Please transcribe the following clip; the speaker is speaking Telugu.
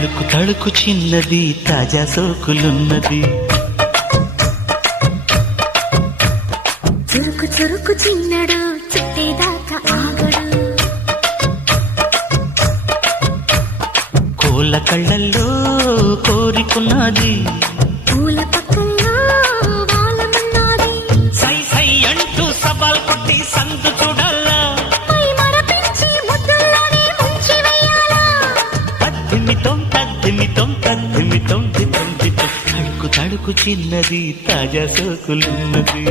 తడుకు తడుకు చిన్నది తాజా సోకులున్నది. చురుకు చురుకు చిన్నడు చుట్టేదాకా ఆగడు. కోళ్ళ కళ్ళల్లో కోరికున్నది. పూల పక్కల్లో వాలమన్నది. సై సై అంటూ సవాల్ కొట్టి సందు చూడాలా. పై మరపించి ముద్దుల్లోనే ముంచి వెయ్యాలా. తద్దిమితం తద్దిమితం తద్దిమితం దితం దితం. తడుకు తడుకు చిన్నది తాజా సోకులున్నది.